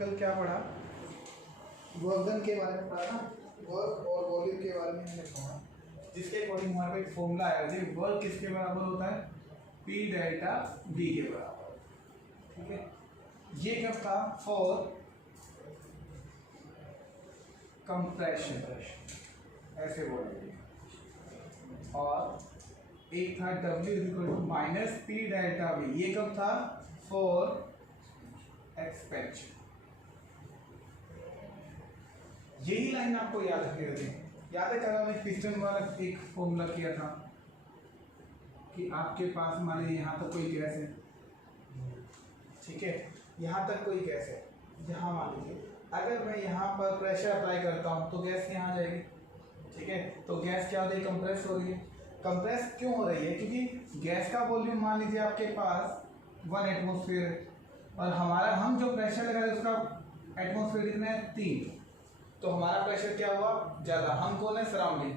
कल क्या पढ़ा, वर्क डन के बारे में पढ़ा ना, वर्क और वॉल्यूम के बारे में हमने पढ़ा, जिसके अकॉर्डिंग हमारे पास एक फॉर्मूला आया जी, वर्क किसके बराबर होता है, P डेल्टा V के बराबर। ठीक है, ये कब था, फॉर कंप्रेशन, ऐसे बोलेंगे, और एक था W equal to minus P delta V, ये कब था, फॉर एक्सपेंशन। यही लाइन आपको याद रखनी थी। याद है कल हमने पिस्टन वाला एक फॉर्मूला किया था कि आपके पास मान लीजिए यहाँ तक कोई गैस है, ठीक है, यहाँ तक कोई गैस है, यहाँ मान लीजिए अगर मैं यहाँ पर प्रेशर अप्लाई करता हूँ तो गैस यहाँ जाएगी। ठीक है, तो गैस क्या हो रही है, कंप्रेस हो रही है। कंप्रेस क्यों हो रही है, क्योंकि गैस का वॉल्यूम मान लीजिए आपके पास 1 एटमॉस्फेयर है और हम जो प्रेशर लगा रहे हैं उसका एटमॉस्फेयर कितना है, 3, तो हमारा प्रेशर क्या हुआ, ज़्यादा। हम कौन है, सराउंडिंग,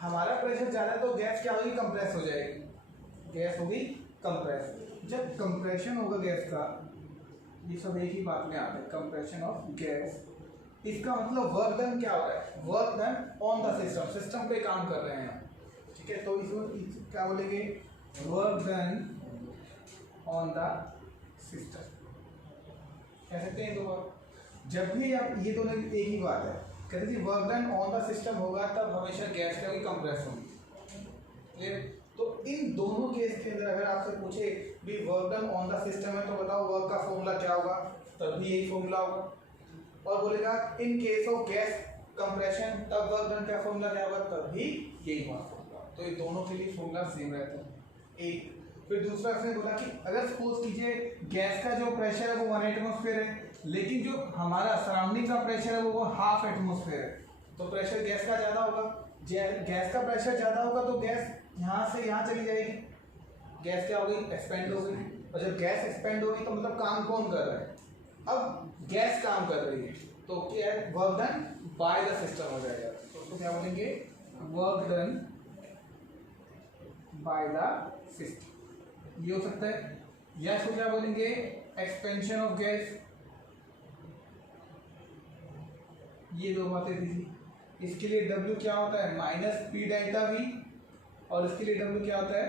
हमारा प्रेशर ज़्यादा है तो गैस क्या होगी, कंप्रेस हो जाएगी, गैस होगी कंप्रेस। जब कंप्रेशन होगा गैस का, ये सब एक ही बात में आते हैं, कंप्रेशन ऑफ गैस, इसका मतलब वर्क डन क्या हो रहा है, work done on the system, system पे काम कर रहे हैं। ठीक है, तो इसमें क्या बोलेंगे, work done on the system, कह सकते हैं दो बार। जब भी आप, ये दोनों एक ही बात है, कहते जी work done on the system होगा तब हमेशा गैस क्या होगी, कंप्रेस होगी। क्लियर, तो इन दोनों केस के अंदर अगर आपसे पूछे भी work done on the system है तो बताओ वर्क का फॉर्मूला क्या होगा, तब भी यही फॉर्मूला होगा। और बोलेगा इन केस ऑफ गैस कंप्रेशन तब वर्क डन का फॉर्मूला क्या होगा, तब भी यही फॉर्मूला। तो ये दोनों के लिए फॉर्मूला सेम रहता है। एक फिर दूसरा उसने बोला कि अगर सपोज कीजिए गैस का जो प्रेशर है वो 1 एटमॉस्फेयर है, लेकिन जो हमारा सराउंडिंग का प्रेशर है वो 1/2 एटमॉस्फेयर है, तो प्रेशर गैस का ज़्यादा होगा। गैस का प्रेशर ज़्यादा होगा तो गैस यहाँ से यहाँ चली जाएगी, गैस क्या होगी, एक्सपेंड हो गई। और जब गैस एक्सपेंड होगी तो मतलब काम कौन कर रहा है, अब गैस काम कर रही है, तो क्या है, work done by the system हो जाएगा। तो उसको क्या बोलेंगे, work done by the system, ये हो सकता है। या इसको क्या बोलेंगे, एक्सपेंशन ऑफ गैस, ये दो बातें थी। इसके लिए W क्या होता है, माइनस P डेल्टा V, और इसके लिए W क्या होता है,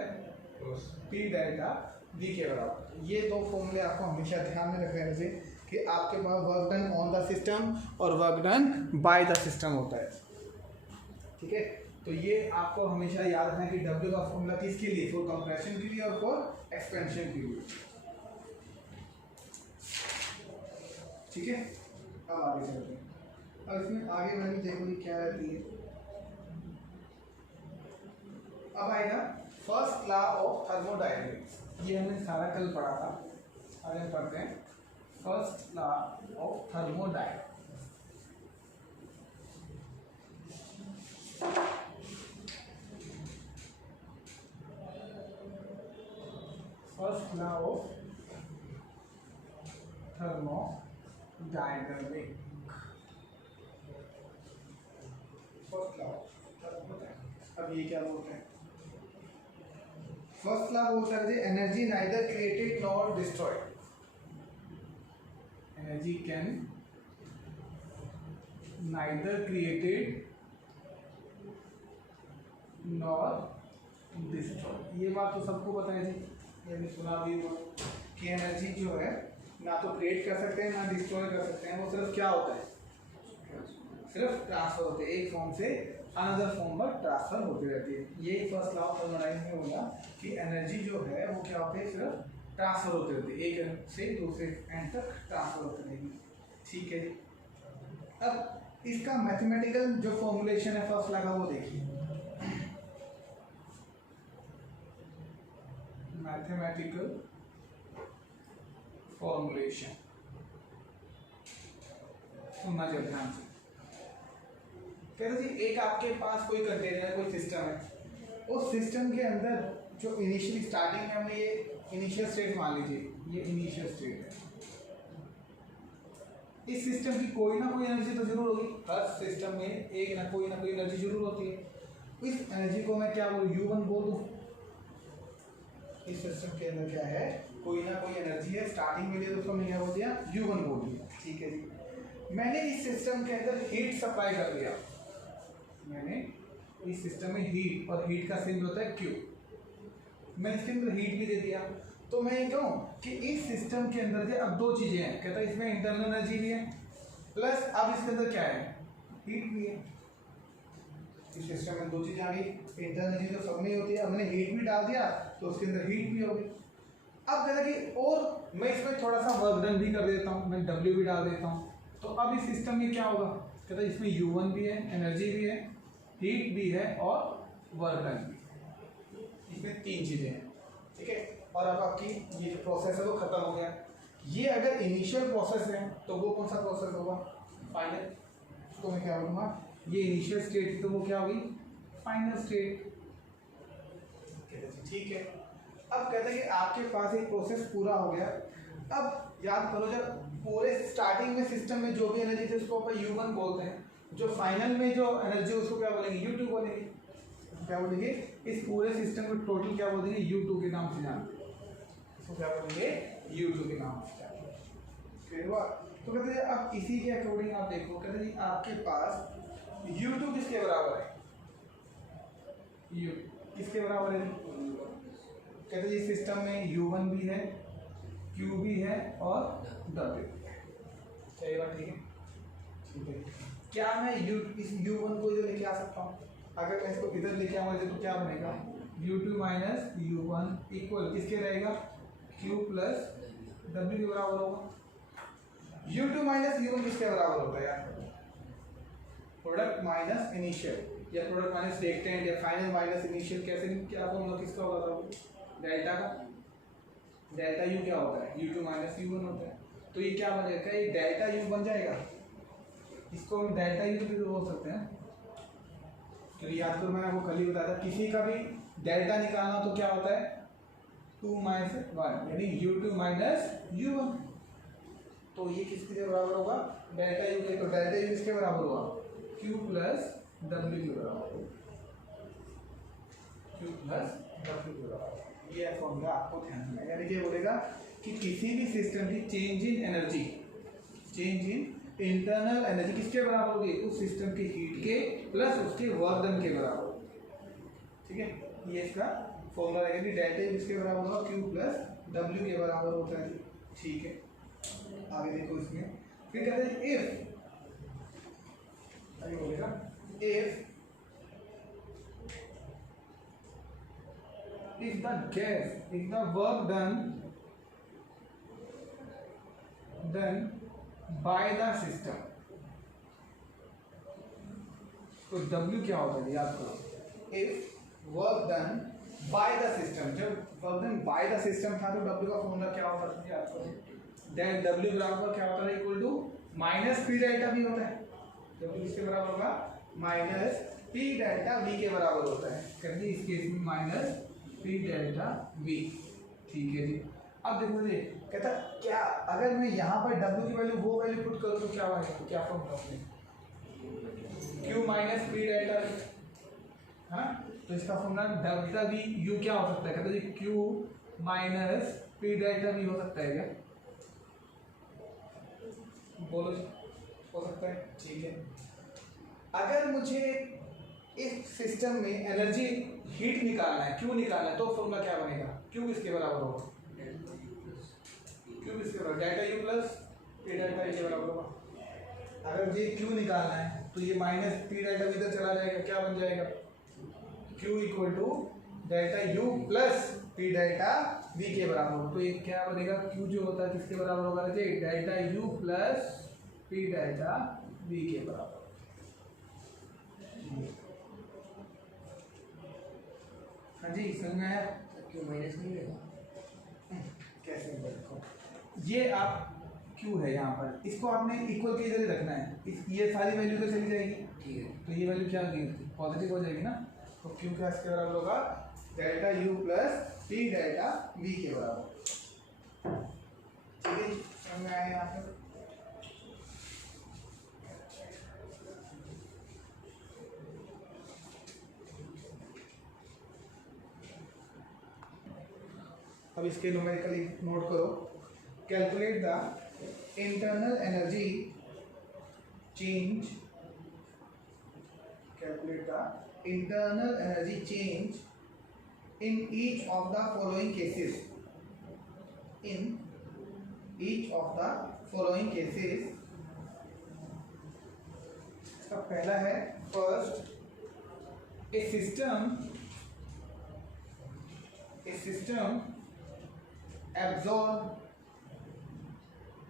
P डेल्टा V के बराबर। ये दो फॉर्मूले आपको हमेशा ध्यान में रखने से कि आपके पास work done on the system और work done by the system होता है। ठीक है, तो ये आपको हमेशा याद रखना है कि W का फॉर्मूला किसके लिए, फॉर कंप्रेशन के लिए और फॉर एक्सपेंशन के लिए। ठीक है, अब आगे चलते हैं। अब इसमें आगे वैल्यू देखो क्या रहती है। अब आएगा फर्स्ट लॉ ऑफ थर्मोडायनेमिक्स, ये हमने सारा कल पढ़ा था। आगे पढ़ते हैं first law of thermodynamics. First law of thermodynamics, first law of thermodynamics. अब ये क्या बोलते हैं, फर्स्ट लॉ बोलता है energy neither created nor destroyed, energy can neither created nor destroyed. ये बात तो सबको पता है जी, मैंने सुना भी हुआ कि एनर्जी जो है ना तो क्रिएट कर सकते हैं ना डिस्ट्रॉय कर सकते हैं, वो सिर्फ क्या होता है, सिर्फ ट्रांसफर होते हैं, एक फॉर्म से अनदर फॉर्म पर ट्रांसफर होती रहती है। ये फर्स्ट लॉ ऑफ थर्मोडायनेमिक्स में बोला कि एनर्जी जो है वो क्या होती है, सिर्फ ट्रांसफर होती रहती है, एक एंड से दूसरे एंड तक ट्रांसफर होती रहेगी। ठीक है, अब इसका मैथमेटिकल जो फॉर्मुलेशन है फर्स्ट लॉ का वो देखिए, मैथमेटिकल फॉर्मुलेशन सुनना चाहिए ध्यान से। कहते जी एक आपके पास कोई कंटेनर है, कोई सिस्टम है, उस सिस्टम के अंदर जो इनिशियल स्टार्टिंग में हमने ये इनिशियल स्टेट मान लीजिए, ये इनिशियल स्टेट है, इस सिस्टम की कोई ना कोई एनर्जी तो जरूर होगी, हर सिस्टम में एक ना कोई एनर्जी जरूर होती है। इस एनर्जी को मैं क्या बोलूँ, U1 बोल दूँ। इस सिस्टम के अंदर क्या है, कोई ना कोई एनर्जी है, स्टार्टिंग में लिए तो उसको मैंने क्या बोल दिया, U1 बोल दिया। ठीक है जी, मैंने इस सिस्टम के अंदर हीट सप्लाई कर दिया, मैंने इस सिस्टम में हीट, और हीट का सिंबल होता है Q, मैं इसके अंदर हीट भी दे दिया। तो मैं ये कहूँ कि इस सिस्टम के अंदर अब दो चीजें हैं, कहता है इसमें इंटरनल एनर्जी भी है प्लस अब इसके अंदर क्या है, हीट भी है। इस सिस्टम में दो चीजें आ गई, इंटरनल एनर्जी तो सब में होती है, अब मैंने हीट भी डाल दिया तो उसके अंदर हीट भी हो गई। अब कहता है कि और मैं इसमें थोड़ा सा वर्क डन भी कर देता हूँ, मैं W भी डाल देता हूँ, तो अब इस सिस्टम में क्या होगा, कहता है इसमें U1 भी है, एनर्जी भी है, हीट भी है और वर्क डन भी, इसमें तीन चीजें हैं। ठीक है, और अब आपकी ये जो प्रोसेस है वो खत्म हो गया। ये अगर इनिशियल प्रोसेस है तो वो कौन सा प्रोसेस होगा, फाइनल, उसको मैं क्या बोलूँगा, ये इनिशियल स्टेट थी तो वो क्या होगी, फाइनल स्टेट। ठीक है, अब कहते हैं कि आपके पास एक प्रोसेस पूरा हो गया। अब याद करो, जब पूरे स्टार्टिंग में सिस्टम में जो भी एनर्जी थी उसको अपन U1 बोलते हैं, जो फाइनल में जो एनर्जी उसको क्या बोलेंगे, U2 बोलेंगे। क्या बोलेंगे, इस पूरे सिस्टम को टोटल क्या बोलेंगे, U2 के नाम से जानते हैं, इसको क्या बोलेंगे, U2 के नाम से जानते हैं। फिर हुआ तो कहते हैं अब इसी के अकॉर्डिंग आप देखो, कहते हैं आपके पास U2 किसके बराबर है, U किसके बराबर है, कहते हैं सिस्टम में U1 भी है, Q भी है और W भी है। सही बात, ठीक है। ठीक है, क्या मैं इस U1 को इधर लेके आ सकता हूँ, अगर मैं इसको इधर लेके आऊँगा तो क्या बनेगा, U2 माइनस U1 इक्वल किसके रहेगा, Q प्लस W के बराबर होगा। U2 माइनस U1 किसके बराबर होता है यार, प्रोडक्ट माइनस इनिशियल, या प्रोडक्ट माइनस रिएक्टेंट, या फाइनल माइनस इनिशियल, कैसे क्या फॉर्मूला किसका होगा था, डेल्टा का। डेल्टा U क्या होता है, U2 माइनस U1 होता है, तो ये क्या बन जाएगा, ये डेल्टा U बन जाएगा। इसको हम डेल्टा U भी बोल सकते हैं, क्योंकि याद करो मैंने आपको कल ही बताया था, किसी का भी डेल्टा निकालना तो क्या होता है, 2 माइनस 1 यानी U2 माइनस U1, तो ये किसके बराबर होगा, डेल्टा U के, तो डेल्टा U किसके बराबर होगा, Q प्लस W के बराबर, Q प्लस W के बराबर। ये फॉर्मूला आपको ध्यान रखना है, यानी ये बोलेगा कि किसी भी सिस्टम की change in energy, change in internal energy किसके बराबर होगी, उस सिस्टम की हीट के प्लस उसके वर्क डन के बराबर। ठीक है, ये इसका फॉर्मूला रहेगा कि डेल्टा U किसके बराबर होगा, Q प्लस W के बराबर होता है। ठीक है, आगे देखो इसमें फिर कहते हैं इफ, आगे बोलेगा if the work done by the system, तो W क्या होता है याद करो, if work done by the system, जब work done by the system था तो W का फॉर्मूला क्या होता है याद करो, देन W बराबर क्या होता है, equal to minus P delta V होता है। W किसके बराबर होगा, माइनस P डेल्टा V के बराबर होता है, कहते हैं इस केस में माइनस P डेल्टा V। ठीक है जी, अब देखो जी, कहता क्या अगर मैं यहाँ पर W की वैल्यू वो वैल्यू पुट करूँ तो क्या आएगा, क्या फॉर्मूला है, Q minus P delta V, हाँ, तो इसका फॉर्मूला डेल्टा V U क्या हो सकता है, कहते हैं Q minus P delta V हो सकता है क्या, बोलो हो सकता है। ठीक है, अगर मुझे इस सिस्टम में एनर्जी हीट निकालना है, क्यू निकालना है, तो फॉर्मूला क्या बनेगा, क्यू किसके बराबर होगा, क्यू किसके बराबर, delta U plus P delta V के बराबर होगा। अगर मुझे क्यू निकालना है तो ये माइनस P डेल्टा V इधर चला जाएगा, क्या बन जाएगा, Q equal to delta U plus P delta V के बराबर, तो ये क्या बनेगा, क्यू जो होता है किसके बराबर होगा, delta U plus P delta V के बराबर। हाँ जी, समझ में आया, क्यों माइनस नहीं रहेगा, कैसे देखो, ये आप क्यू है यहाँ पर, इसको आपने इक्वल के इधर ही रखना है, इस ये सारी वैल्यू तो चली जाएगी। ठीक है, तो ये वैल्यू क्या होगी, पॉजिटिव हो जाएगी ना, तो क्यू क्या इसके बराबर होगा, delta U plus P delta V के बराबर। ठीक है, समझ में आया यहाँ पर। अब इसके न्यूमेरिकली नोट करो। Calculate the internal energy change, calculate the internal energy change in each of the following cases, in each of the following cases. इसका पहला है, first, A system absorb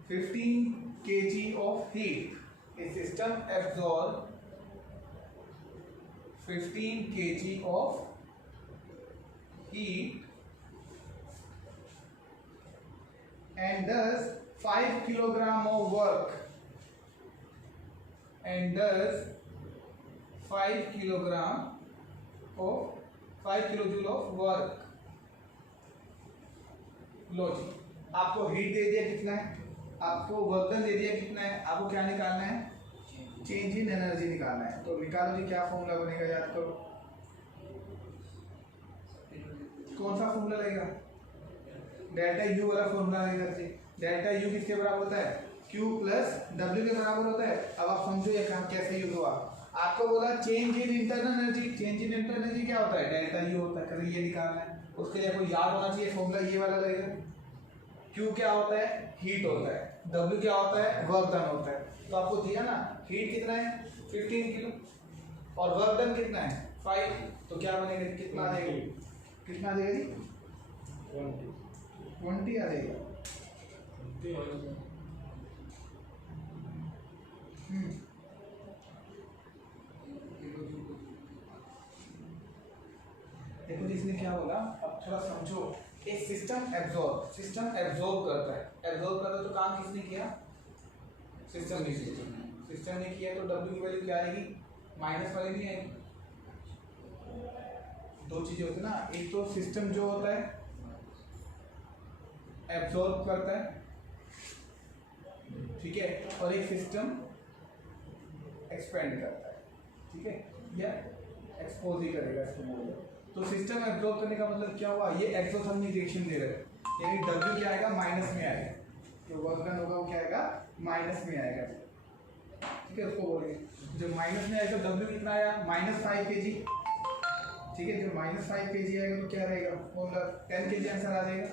15 kg of heat, a system absorb 15 kg of heat and does 5 kilogram of work, and does 5 kilogram of 5 kilojoule of work। लो जी, आपको heat दे दिया कितना है, आपको work done they दिया कितना है, आपको क्या निकालना है, चेंज इन एनर्जी निकालना है। तो निकालो जी, क्या फॉर्मूला बनेगा, याद करो। कौन सा फॉर्मूला लगेगा, डेल्टा यू वाला फॉर्मूला लगेगा जी। डेल्टा यू किसके बराबर होता है, क्यू प्लस डब्ल्यू के बराबर होता है। अब आप समझो ये काम कैसे यूज हुआ। आपको बोला change in internal energy, change in internal energy क्या होता है, डेल्टा यू होता है। कभी ये निकालना है, उसके लिए आपको याद होना चाहिए फॉर्मूला ये वाला लगेगा। क्यू क्या होता है, हीट होता है, डब्ल्यू क्या होता है, वर्क डन होता है। तो आपको दिया ना, हीट कितना है 15 किलो और वर्क डन कितना है 5, तो क्या बनेगा, कितना आ जाएगा, कितना आ जाएगा जी, 20 आ जाएगा। देखो जी, इसने क्या बोला, अब थोड़ा समझो। एक सिस्टम एब्जॉर्ब करता है, तो काम किसने किया, सिस्टम ने किया। तो डब्ल्यू की वैल्यू क्या आएगी, माइनस वाली नहीं आएगी। दो चीजें होती है ना, एक तो सिस्टम जो होता है एब्जॉर्ब करता है, ठीक है, और एक सिस्टम एक्सपेंड करता है, ठीक है, या एक्सपोज ही करेगा इसको बोलो। तो सिस्टम एब्जॉर्ब करने का मतलब क्या हुआ, ये एक्सोथर्मिक रिएक्शन दे रहे हैं, यानी डब्ल्यू क्या आएगा, माइनस में आएगा। जो वर्क डन होगा वो क्या आएगा, माइनस में आएगा, ठीक है। उसको बोलेंगे जो माइनस में आएगा, डब्ल्यू कितना आया, -5 kg, ठीक है। जो -5 kg आएगा तो क्या रहेगा, फॉर्मूला 10 kg आंसर आ जाएगा।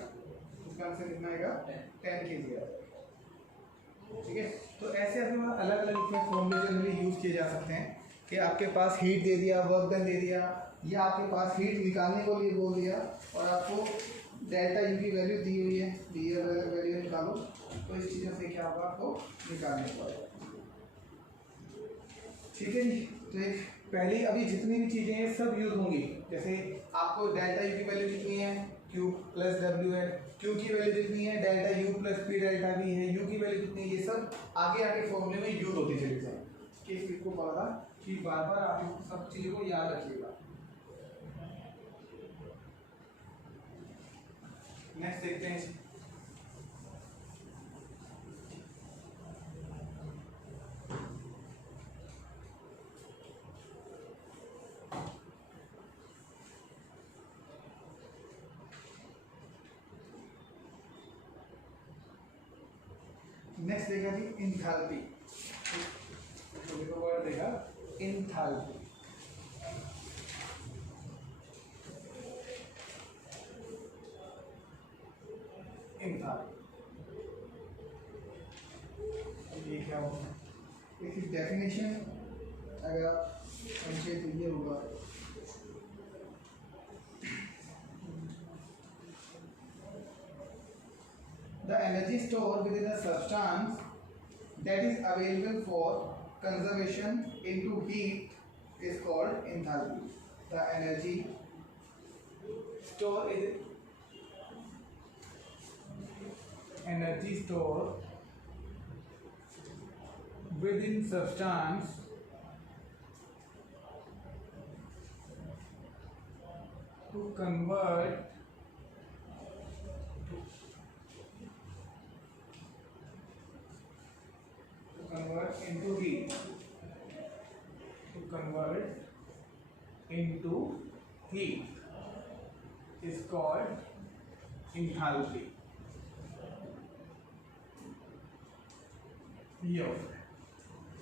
उसका आंसर कितना आएगा, 10 kg आ जाएगा, ठीक है। तो ऐसे अपने अलग अलग इसमें फॉर्मूले जनरली यूज किए जा सकते हैं कि आपके पास हीट दे दिया, वर्क डन दे दिया, या आपके पास हीट निकालने को लिए बोल दिया और आपको डेल्टा यू की वैल्यू दी हुई है, दी वैल्यू निकालो। तो इस चीज़ों से क्या होगा, आपको निकालने को आएगा, ठीक है जी। तो एक पहले अभी जितनी भी चीज़ें हैं सब यूज होंगी। जैसे आपको डेल्टा यू की वैल्यू कितनी है, क्यू प्लस डब्ल्यू है, क्यू की वैल्यू कितनी है, delta U plus P delta भी है, यू की वैल्यू कितनी है, ये सब आगे आगे फॉर्मूले में यूज होती चली जाए। कि इस चीज़ को पढ़ा कि बार बार आप सब चीज़ों को याद रखिएगा। नेक्स्ट देखते हैं, नेक्स्ट देगा जी इंथैल्पी, वर्ड देगा इंथैल्पी। ये क्या होगा, इसकी डेफिनेशन अगर आप समझे तो ये होगा, the energy stored within a substance that is available for conservation into heat is called enthalpy. The energy stored within substance to convert into heat, is called enthalpy, ये होता है।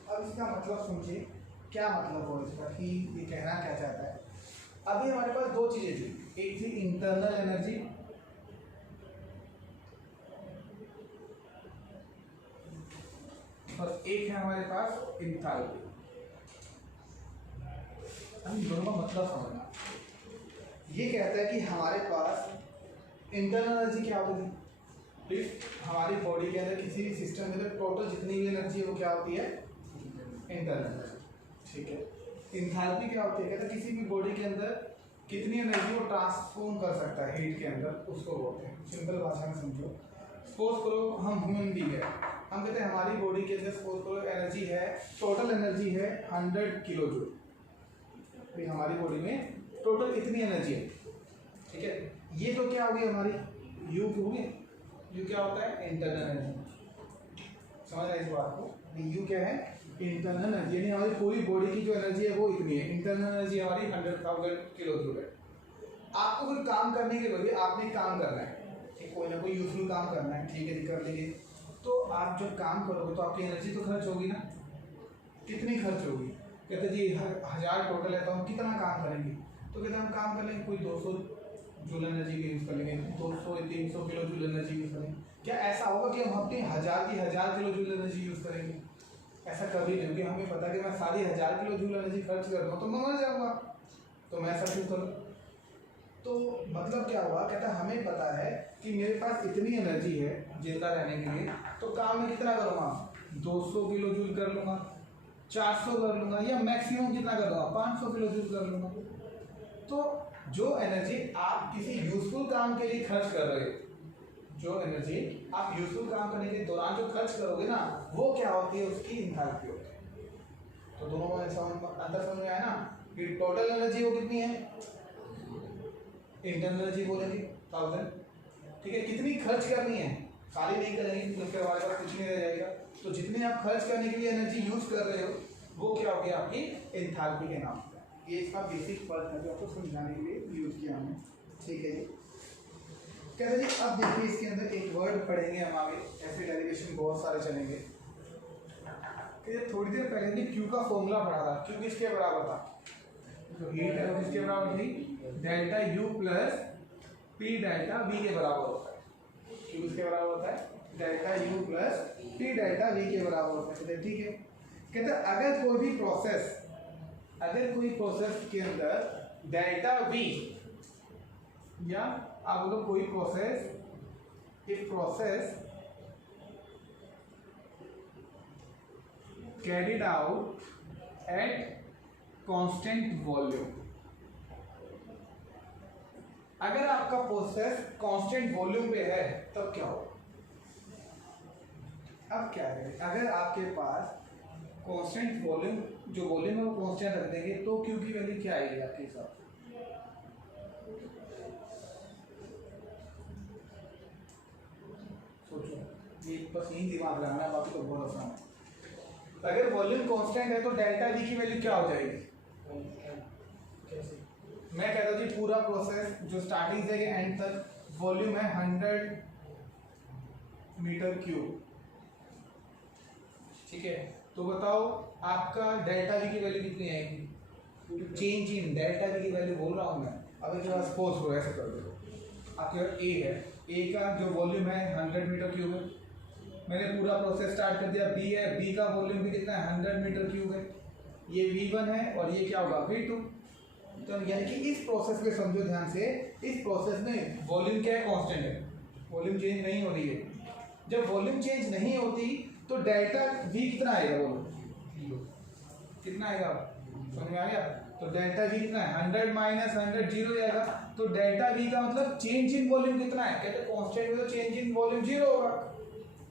अब इसका मतलब समझिए, क्या मतलब हो इसका कि ये कहना क्या चाहता है। अभी हमारे पास दो चीजें थी, एक थी इंटरनल एनर्जी और एक है हमारे पास इंथैल्पी। हम दोनों का मतलब समझना। ये कहता है कि हमारे पास इंटरनल एनर्जी क्या होती है, ठीक, हमारी बॉडी के अंदर किसी भी सिस्टम के अंदर टोटल जितनी भी एनर्जी है वो क्या होती है, इंटरनल एनर्जी, ठीक है। इंथैल्पी क्या होती है, कहते हैं किसी भी बॉडी के अंदर कितनी एनर्जी वो ट्रांसफॉर्म कर सकता है हीट के अंदर, उसको बोलते हैं। सिंपल भाषा में समझो, सपोज करो हम ह्यूमन बीइंग है, हम कहते हैं हमारी बॉडी के अंदर सपोज करो एनर्जी है, टोटल एनर्जी है 100 किलो जूल। तो हमारी बॉडी में टोटल इतनी एनर्जी है, ठीक है। ये तो क्या होगी हमारी यू होगी, यू क्या होता है, इंटरनल एनर्जी। समझ रहे इस बात को, यू क्या है, इंटरनल एनर्जी, यानी हमारी पूरी बॉडी की जो एनर्जी है वो इतनी है। इंटरनल एनर्जी हमारी 100,000 किलो जूल है। आपको कोई काम करने के लिए आपने काम करना है, ठीक, कोई ना कोई यूजफुल काम करना है, ठीक है, कर लेंगे। तो आप जब काम करोगे तो आपकी एनर्जी तो खर्च होगी ना, कितनी खर्च होगी। कहते जी 1000 टोटल है तो हम कितना काम करेंगे, तो कहते हम काम कर लेंगे कोई 200 जूल एनर्जी का यूज़ कर लेंगे, 200-300 किलो जूल एनर्जी यूज़ करेंगे। क्या ऐसा होगा कि हम अपनी 1000 किलो जूल एनर्जी यूज़ करेंगे, ऐसा कभी नहीं, क्योंकि हमें पता है कि मैं सारी 1000 किलो जूल एनर्जी खर्च कर रहा हूँ तो मैं मर जाऊँगा, तो मैं ऐसा क्यों करूँ। तो मतलब क्या हुआ, कहता हमें पता है कि मेरे पास इतनी एनर्जी है जिंदा रहने के लिए, तो काम में कितना करूँगा, 200 किलो जूल कर लूँगा, 400 कर लूँगा, या मैक्सिमम कितना कर लूँगा, 500 किलो जूल कर लूँगा। तो जो एनर्जी आप किसी यूजफुल काम के लिए खर्च कर रहे हो, जो एनर्जी आप यूजफुल काम करने के दौरान जो खर्च करोगे ना, वो क्या होती है, उसकी इंथैल्पी होती है। तो दोनों में अंतर समझ में आया ना कि टोटल एनर्जी वो कितनी है, इंटरनल एनर्जी बोलेंगे 1000, ठीक है। कितनी खर्च करनी है, सारी नहीं करेंगे तो फिर हमारे पास कुछ नहीं रह जाएगा। तो जितनी आप खर्च करने के लिए एनर्जी यूज कर रहे हो वो क्या हो गया, आपकी एंथैल्पी के नाम से। ये इसका बेसिक फर्क है जो आपको समझाने के लिए यूज किया हमने, ठीक है जी। कहते जी अब देखिए इसके अंदर एक वर्ड पढ़ेंगे हम आगे, ऐसे डेरिवेशन बहुत सारे चलेंगे। थोड़ी देर पहले भी क्यू का फॉर्मूला पढ़ा था, क्यू किसके बराबर था, जो हीट है वो किसके बराबर थी, delta U plus P delta we के बराबर होता है। क्यू किसके बराबर होता है, delta U plus P delta we के बराबर होता है, ठीक है। कहते हैं अगर कोई प्रोसेस के अंदर डेल्टा वी, या आप बोलो कोई प्रोसेस, एक process carried out at constant volume, अगर आपका प्रोसेस कांस्टेंट वॉल्यूम पे है तब क्या होगा। अब क्या है, अगर आपके पास कांस्टेंट वॉल्यूम, जो वॉल्यूम है वो कांस्टेंट रख देंगे तो क्यू की वैल्यू क्या आएगी आपके हिसाब से, सोचो, ये बस यही दिमाग लगाना है, बाकी तो बहुत आसान है। अगर वॉल्यूम कांस्टेंट है तो डेल्टा वी की वैल्यू क्या हो जाएगी, मैं कहता हूँ जी पूरा प्रोसेस जो स्टार्टिंग से एंड तक वॉल्यूम है 100 मीटर क्यूब, ठीक है। तो बताओ आपका डेल्टा वी की वैल्यू कितनी आएगी, चेंज इन डेल्टा वी की वैल्यू बोल रहा हूँ मैं। अब इसके बाद सपोज करो ऐसे कर दो, आपके पास ए है, ए का जो वॉल्यूम है 100 मीटर क्यूब है, मैंने पूरा प्रोसेस स्टार्ट कर दिया। बी है, बी का वॉल्यूम भी कितना है 100 मीटर क्यूब है, ये V1 है और ये क्या होगा V2। तो यानी कि इस प्रोसेस में समझो ध्यान से, इस प्रोसेस में वॉल्यूम क्या है, कांस्टेंट है, वॉल्यूम चेंज नहीं हो रही है। जब वॉल्यूम चेंज नहीं होती तो डेल्टा V कितना आएगा, बोलो कितना आएगा, समझ में आ गया। तो डेल्टा V कितना है, 100 माइनस 100 जीरो आएगा। तो डेल्टा V का मतलब चेंज इन वॉल्यूम कितना है, कहते हैं कांस्टेंट में तो चेंज इन वॉल्यूम जीरो होगा,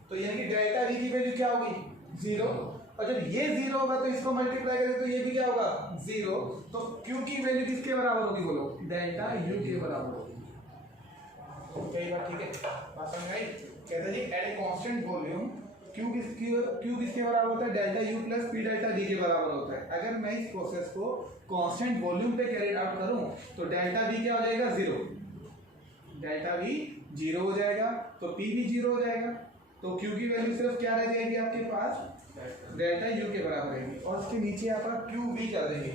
तो यानी कि डेल्टा V की वैल्यू क्या होगी, जीरो। और जब ये जीरो होगा तो इसको मल्टीप्लाई करें तो ये भी क्या होगा, जीरो। तो Q की वैल्यू किसके बराबर होगी, बोलो डेल्टा U के बराबर होगी। कई बार ठीक है, बात समझ आई। कहते हैं जी at a constant volume Q किसके बराबर होता है, delta U plus P delta V के बराबर होता है। अगर मैं इस प्रोसेस को कांस्टेंट वॉल्यूम पे कैरी आउट करूं तो डेल्टा V क्या हो जाएगा, जीरो, डेल्टा V जीरो हो जाएगा, तो पी भी जीरो हो जाएगा, तो क्यू की वैल्यू सिर्फ क्या रह जाएगी आपके पास, डेल्टा यू के बराबर रहेगी। और उसके नीचे आप क्यू बी कर देंगे,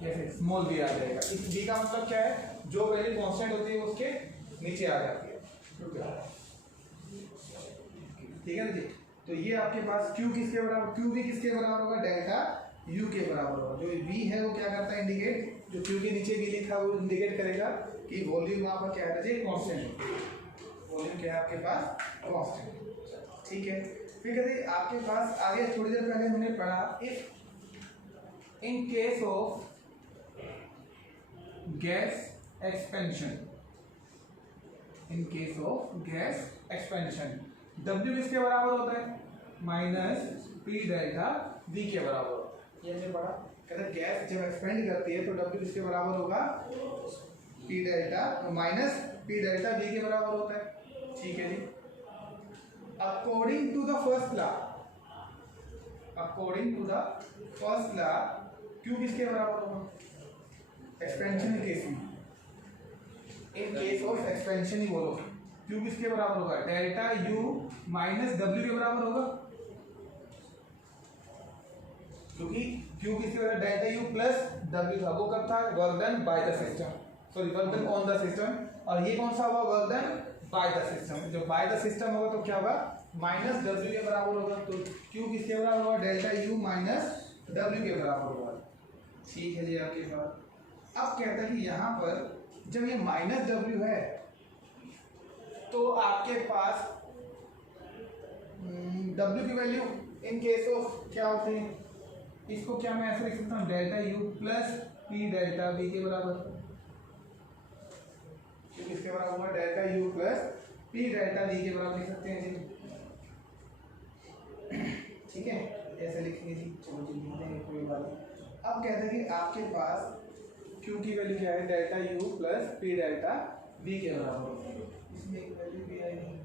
जैसे स्मॉल बी आ जाएगा। इस बी का मतलब क्या है, जो वैल्यू कांस्टेंट होती है उसके नीचे आ जाती है, ठीक है ना जी। तो ये आपके पास क्यू किसके बराबर, क्यू बी किसके बराबर होगा, डेल्टा यू के बराबर होगा। जो वी है वो क्या करता है, इंडिकेट, जो क्यू के नीचे वी लिखा है वो इंडिकेट करेगा कि वॉल्यूम आपका क्या है जी, कांस्टेंट, वॉल्यूम क्या है आपके पास, कांस्टेंट, ठीक है। फिर कहते हैं आपके पास आगे थोड़ी देर पहले हमने पढ़ा, if in case of gas expansion, in case of gas expansion W किसके बराबर होता है, माइनस पी डेल्टा V के बराबर होता है। ये हमने पढ़ा, कहते हैं गैस जब एक्सपेंड करती है तो W किसके बराबर होगा, P delta minus P delta V के बराबर होता है, ठीक है जी। According to the first law, according to the first law Q किसके बराबर होगा, एक्सपेंशन केस में, इन केस ऑफ एक्सपेंशन ही बोलो, Q किसके बराबर होगा, डेल्टा U माइनस W के बराबर होगा, क्योंकि Q किसके बराबर, डेल्टा U प्लस W था, वो कब था, work done by the system, sorry work done on the system, और ये कौन सा हुआ, work done by the system. जो बाय द सिस्टम होगा तो क्या होगा, माइनस W के बराबर होगा, तो Q किसके बराबर होगा, डेल्टा U माइनस W के बराबर होगा, ठीक है जी आपके पास। अब कहता है कि यहाँ पर जब ये माइनस W है तो आपके पास W की वैल्यू इन केस ऑफ क्या होते हैं, इसको क्या मैं ऐसे लिख सकता हूँ, delta U plus P delta V के बराबर, किसके बराबर होगा, delta U plus P delta V के बराबर लिख सकते हैं जी, ठीक है, ऐसे लिखेंगे जी, चलो जी लिखते हैं, कोई बात नहीं। अब कहते हैं कि आपके पास Q की वैल्यू क्या है, delta U plus P delta V के बराबर होगी, इसमें एक वैल्यू भी आएगी,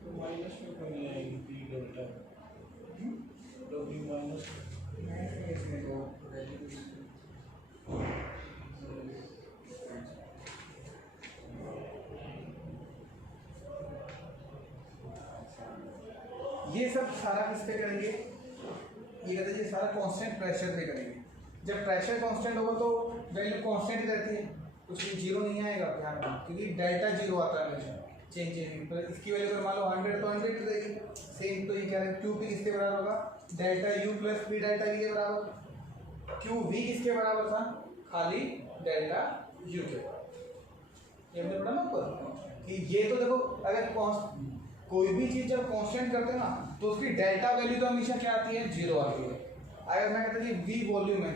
तो माइनस में कमी आएगी, पी डेल्टा W माइनस इसमें तो ये सब सारा किस पे करेंगे, ये कहते हैं ये सारा कांस्टेंट प्रेशर पे करेंगे। जब प्रेशर कांस्टेंट होगा तो वैल्यू कांस्टेंट ही रहती है, उसमें जीरो नहीं आएगा, ध्यान रखना, क्योंकि डेल्टा जीरो आता है हमेशा, चेंज पर इसकी वैल्यू अगर मान लो 100 तो 100 रहेगी, सेम। तो ये क्या है, क्यू पी किसके बराबर होगा, delta U plus P delta we के बराबर, क्यू वी किसके बराबर था, खाली डेल्टा यू के बराबर। ये हमने पढ़ा ना ऊपर कि ये तो देखो, अगर कोई भी चीज जब कांस्टेंट करते हैं ना तो उसकी डेल्टा वैल्यू तो हमेशा क्या आती है, जीरो आती है। अगर मैं कहता जी वी वॉल्यूम है,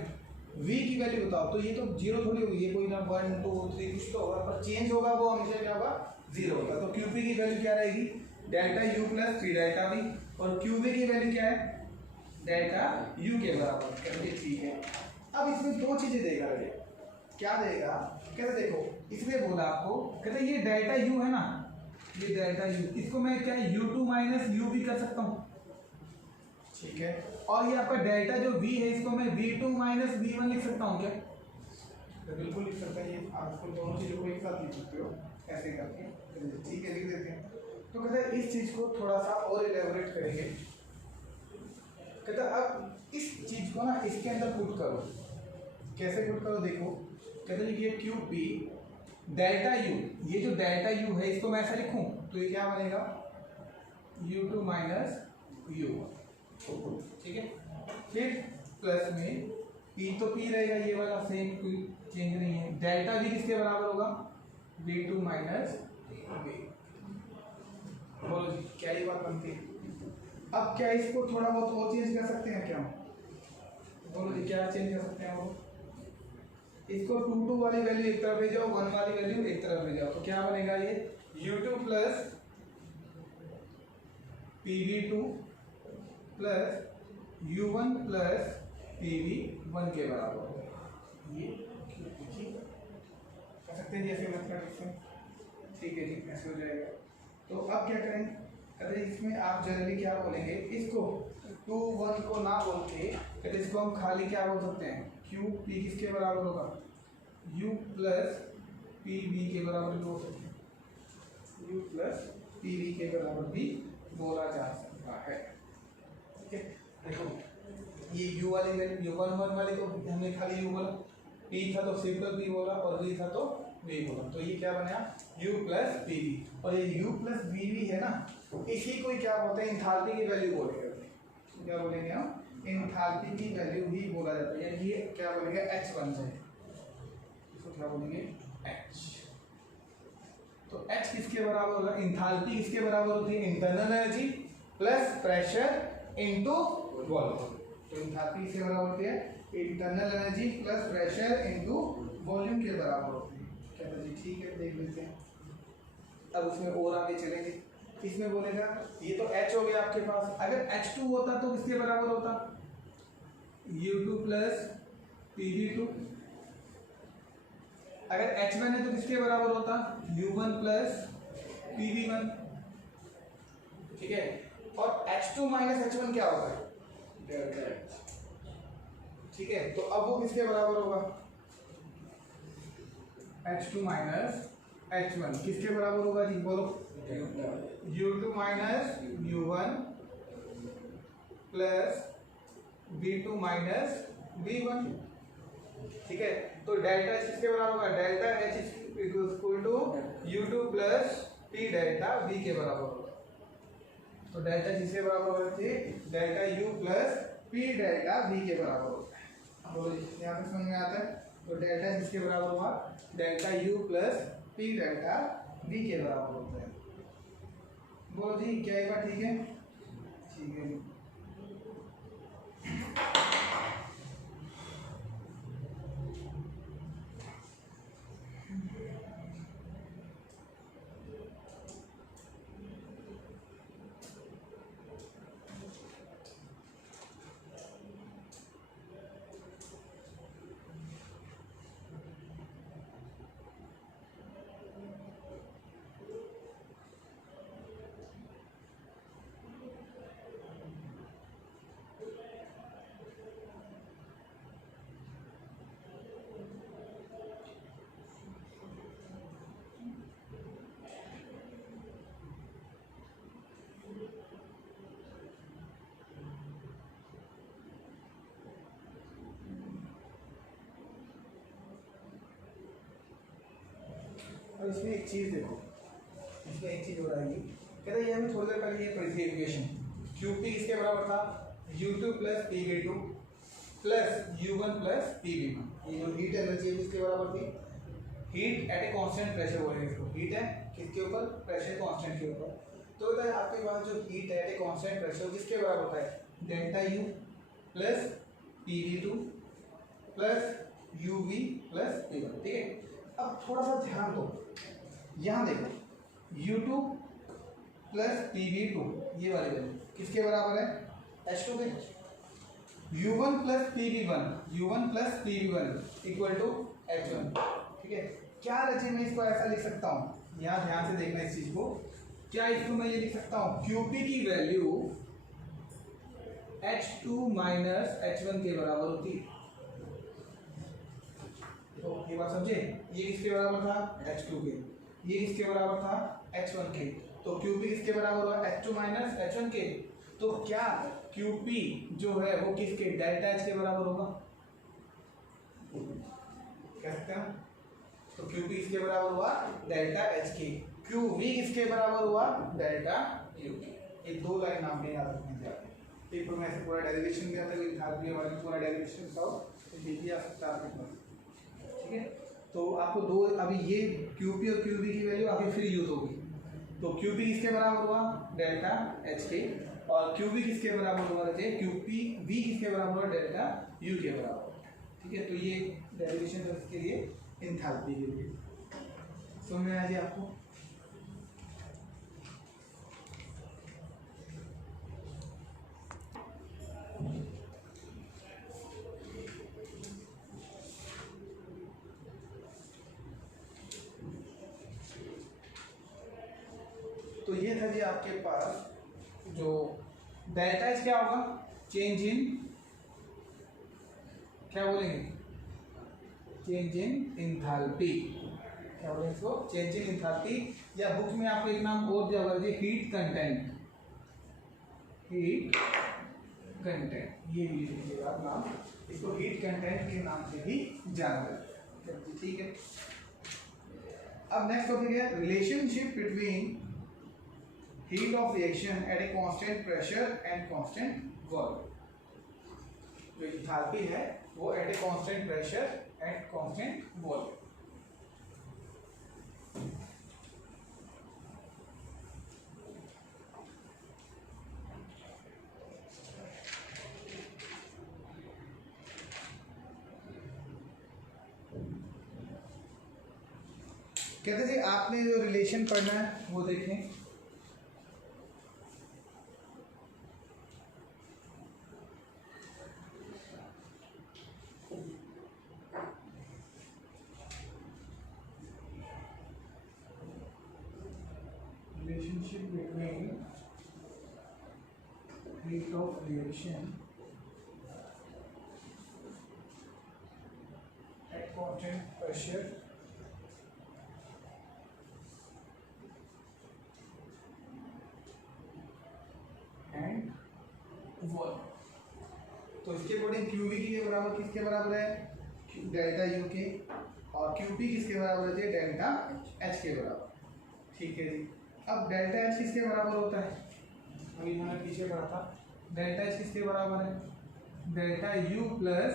वी की वैल्यू बताओ, तो ये तो जीरो थोड़ी होगी, ये कोई ना 1 2 3 कुछ तो होगा, पर चेंज होगा वो हमेशा क्या होगा, जीरो होगा। तो क्यूपी की वैल्यू क्या रहेगी, delta U plus P delta we, और क्यूबी की वैल्यू क्या है, डेल्टा यू के बराबर, कहते ठीक है। अब इसमें दो चीजें देगा, क्या देगा, कहते देखो इसलिए बोला आपको, कहते ये डेल्टा यू है ना, ये डेल्टा यू, इसको मैं क्या u2 माइनस यू भी कर सकता हूँ, ठीक है। और ये आपका डेल्टा जो v है, इसको मैं v2 माइनस v1 लिख सकता हूँ क्या, तो बिल्कुल लिख सकता है, आप इसको दोनों चीज़ों को एक साथ लिख सकते हो ऐसे करके, ठीक है, लिख देते हैं। तो कहते हैं इस चीज़ को थोड़ा सा और इलेबोरेट करेंगे, कहते हैं अब इस चीज़ को ना इसके अंदर पुट करो, कैसे पुट करो देखो, कहते हैं ये क्यू पी डेल्टा यू, ये जो डेल्टा यू है इसको मैं ऐसा लिखूं तो ये क्या बनेगा, u2 माइनस यू, ठीक है। फिर प्लस में p तो p रहेगा, ये वाला सेम, कोई चेंज नहीं है। डेल्टा v किसके बराबर होगा, v2 माइनस v। बोलो जी क्या ये बात बनती है। अब क्या इसको थोड़ा बहुत और चेंज कर सकते हैं क्या, बोलो जी क्या चेंज कर सकते हैं वो, इसको 2 2 वाली वैल्यू एक तरफ ले जाओ, 1 वाली वैल्यू एक तरफ ले जाओ, तो क्या बनेगा ये u2 plus pv2 plus u1 plus pv1 के बराबर होगा। ये कर सकते हैं जैसे मैथमेटिक्स, ठीक है जी, ऐसे हो जाएगा। तो अब क्या करें, अरे इसमें आप जनरली क्या बोलेंगे, इसको 2 1 को ना बोल के, इसको हम खाली क्या बोल सकते हैं, क्यू पी किसके बराबर होगा, U प्लस पी वी के बराबर भी हो सकता है, U प्लस पी वी के बराबर भी बोला जा सकता है। ठीक है, देखो ये U वाली वैल्यू U11 वाले को हमने खाली U बोला, P था तो सिंपल P बोला और V था तो V बोला, तो ये क्या बना U प्लस पी वी। और ये U प्लस वी वी है ना, इसी को क्या बोलते हैं, इंथाल्पी की वैल्यू बोलेंगे। क्या बोलेंगे हम, इंथाल्पी की वैल्यू ही बोला जाता है, यानी ये क्या बोलेंगे H बन जाए, इसको क्या बोलेंगे H। तो H किसके बराबर होगा, इंथाल्पी किसके बराबर होती है, internal energy plus pressure into volume. तो इंथाल्पी किसके बराबर होती है, internal energy plus pressure into volume के बराबर होती है। कहते जी ठीक है, देख लेते हैं। अब उसमें और आगे चलेंगे, इसमें बोलेगा ये तो H हो गया आपके पास, अगर H2 होता तो किसके बराबर होता, U2 प्लस PV2। अगर H1 है तो किसके बराबर होता, U1 प्लस PV1। ठीक है, और H2 माइनस H1 क्या होता है, डेल्टा H। ठीक है, तो अब वो किसके बराबर होगा, H2 माइनस H1 किसके बराबर होगा जी, बोलो, U2 minus U1 plus V2 minus V1। ठीक है, तो डेल्टा H किसके बराबर होगा, delta H equal to U2 plus P delta V के बराबर होगा। तो डेल्टा किसके बराबर होगा थी, delta U plus P delta V के बराबर होता है। बोलो जी, यहाँ पे समझ में आता है। तो डेल्टा किसके बराबर हुआ, delta U plus P delta V के बराबर होता है। बोलो जी, क्या एक बार ठीक है, ठीक है जी। और इसमें एक चीज़ देखो, इसमें एक चीज़ हो रही है, कहते हैं ये हमें थोड़ी देर पहले ये पढ़ी थी इक्वेशन, QP किसके बराबर था, U2 plus PV2 plus U1 plus PV1। ये जो हीट एनर्जी है किसके बराबर थी, heat at a constant pressure बोलेंगे इसको, हीट है किसके ऊपर, प्रेशर कांस्टेंट के ऊपर। तो बताइए आपके पास जो heat at a constant pressure किसके बराबर होता है, delta U plus PV2 plus UV plus P1। ठीक है, अब थोड़ा सा ध्यान दो, यहाँ देखो U2 प्लस PV2 ये वाली वैल्यू किसके बराबर है, H2 के। U1 plus PV1 equal to H1। ठीक है, क्या रचे मैं इसको ऐसा लिख सकता हूँ, यहाँ ध्यान से देखना इस चीज को, क्या इसको मैं ये लिख सकता हूँ, QP की वैल्यू H2 माइनस H1 के बराबर होती है। तो ये बात समझे, ये किसके बराबर था, H2 के, ये किसके बराबर था, H1 के। तो QP किसके बराबर हुआ, H2 माइनस H1 के। तो क्या QP जो है वो किसके, डेल्टा H के बराबर होगा, कह सकते हैं। तो QP किसके बराबर हुआ, डेल्टा H के। QV किसके बराबर हुआ, डेल्टा U के। ये दो लाइन आपने याद रखनी चाहिए, पेपर में ऐसे पूरा डेरिवेशन दिया था, इंथैल्पी वाला पूरा डेरिवेशन बताओ, तो देखिए आ सकता है आपके पास। ठीक है, तो आपको दो, अभी ये QP और QV की वैल्यू आगे फिर यूज होगी। तो QP किसके बराबर हुआ, डेल्टा H के, और QV किसके बराबर हुआ, QPV किसके बराबर हुआ, डेल्टा U के बराबर। ठीक है, तो ये डेरिवेशन है इसके लिए, एंथैल्पी के लिए। समझ में आ गया आपको। तो ये था जी आपके पास जो डेल्टा एच क्या होगा, चेंज इन, क्या बोलेंगे, चेंज इन इंथैल्पी, क्या बोले इसको, चेंज इन इंथैल्पी, या बुक में आपको एक नाम और दिया हुआ है हीट कंटेंट, हीट कंटेंट, ये भी लिख लीजिएगा आप नाम, इसको हीट कंटेंट के नाम से भी जाना जाता है, ठीक है। अब नेक्स्ट टॉपिक है relationship between heat of reaction at a constant pressure and constant volume. जो इंथैल्पी है वो at a constant pressure at constant volume. कहते थे आपने जो रिलेशन पढ़ना है वो देखें, relationship between rate of reaction at constant pressure and volume। तो इसके अकॉर्डिंग क्यूवी के बराबर किसके बराबर है, डेल्टा यू के, और क्यूपी किसके बराबर है, डेल्टा एच के बराबर, ठीक है जी। अब डेल्टा एच किसके बराबर होता है, अभी मैंने पीछे पढ़ा था, डेल्टा एच किसके बराबर है, delta U plus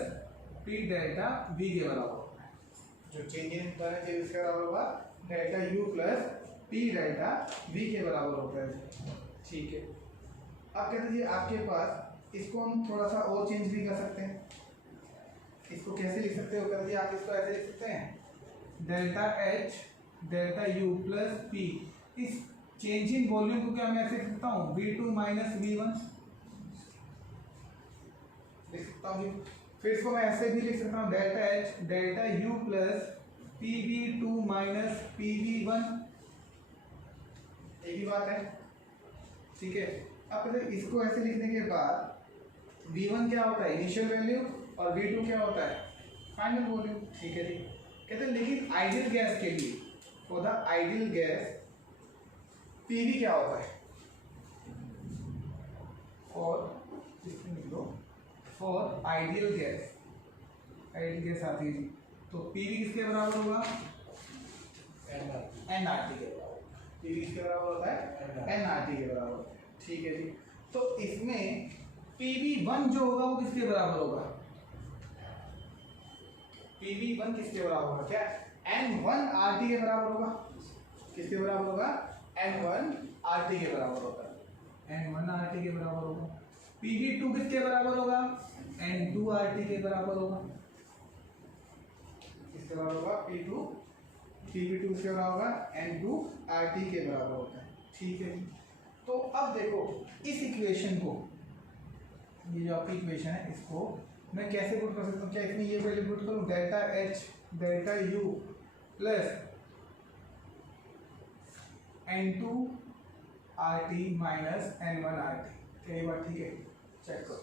P delta we के बराबर होता है। जो चेंज इन करंट है इसके बराबर होगा delta U plus P delta we के बराबर होता है, ठीक है। अब कहते हैं आपके पास इसको हम थोड़ा सा और चेंज भी कर सकते हैं, इसको कैसे लिख सकते हो, कहते हैं आप इसको ऐसे लिख सकते हैं delta H delta U plus P, इस चेंज इन वॉल्यूम को क्या मैं ऐसे लिख सकता हूँ V2 माइनस V1 लिख सकता हूँ। फिर इसको मैं ऐसे भी लिख सकता हूँ delta H delta U plus PV2 minus PV1, एक ही बात है, ठीक है। अब इसको ऐसे लिखने के बाद V1 क्या होता है, इनिशियल वैल्यू, और V2 क्या होता है, फाइनल वॉल्यूम, ठीक है जी। कहते हैं लेकिन आइडियल गैस के लिए, for the ideal gas PV क्या होता है, for ideal gas, ideal gas आती है जी, तो PV किसके बराबर होगा, nRT के बराबर, PV किसके बराबर होता है, nRT के बराबर, ठीक है जी। तो इसमें PV1 जो होगा वो किसके बराबर होगा, PV1 किसके बराबर होगा, क्या N1 RT के बराबर होगा, किसके बराबर होगा, N1 RT के बराबर होगा, N1 RT के बराबर होगा। PV2 किसके बराबर होगा, N2 RT के बराबर होगा, किसके बराबर होगा, PV2 किसके बराबर होगा, N2 RT के बराबर होता है, ठीक है। तो अब देखो इस इक्वेशन को, ये जो आपकी इक्वेशन है इसको मैं कैसे पुट कर सकता हूँ, क्या इसमें ये वैल्यू पुट करूँ, delta H delta U plus N2 RT minus N1 RT, क्या ये बात ठीक है, चेक करो,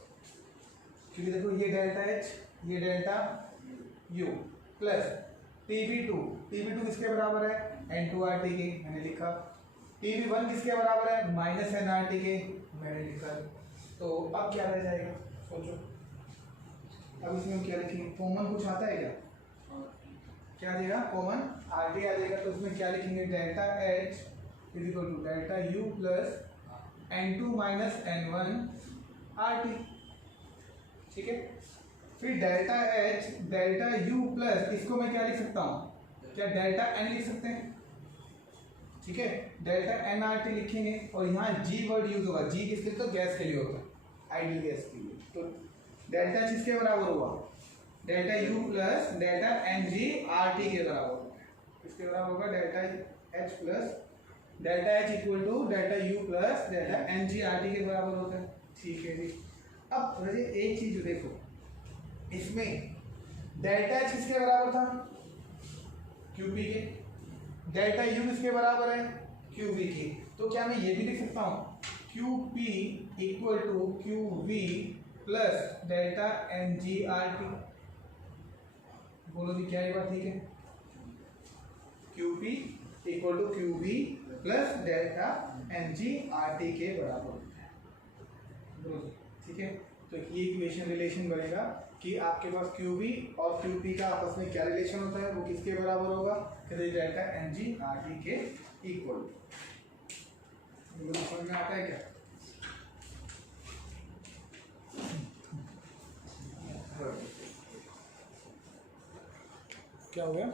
क्योंकि देखो ये डेल्टा एच ये डेल्टा यू प्लस PV2 किसके बराबर है, N2 RT के, मैंने लिखा, PV1 किसके बराबर है, माइनस nRT के, मैंने लिखा। तो अब क्या रह जाएगा, सोचो, अब इसमें हम क्या लिखेंगे, कॉमन कुछ आता है क्या आ जाएगा, कॉमन RT आ जाएगा, तो उसमें क्या लिखेंगे, delta H is equal to delta U plus N2 minus N1 RT, ठीक है। फिर delta H delta U plus, इसको मैं क्या लिख सकता हूँ, क्या डेल्टा एन लिख सकते हैं, ठीक है, डेल्टा nRT लिखेंगे, और यहाँ G वर्ड यूज होगा, G किसके लिए, तो गैस के लिए होता है, आइडियल गैस के लिए। तो डेल्टा एच किसके बराबर हुआ, delta U plus delta NG/RT के बराबर होगा, किसके बराबर होगा, delta H plus delta H equal to delta U plus delta NG/RT के बराबर होता है, ठीक है जी। अब मुझे एक चीज देखो, इसमें डेल्टा एच किसके बराबर था, QP के, डेल्टा यू किसके बराबर है, QV के, तो क्या मैं ये भी लिख सकता हूँ QP equal to QV plus delta NG/RT, बोलो जी क्या ये बात ठीक है? QP equal to QV plus delta NG RT के बराबर होता है। बोलो जी ठीक है। तो ये इक्वेशन रिलेशन बनेगा कि आपके पास QV और QP का आपस में क्या रिलेशन होता है, वो किसके बराबर होगा? कहते हैं डेल्टा NG RT के इक्वल। समझ में आता है क्या? क्या हो गया?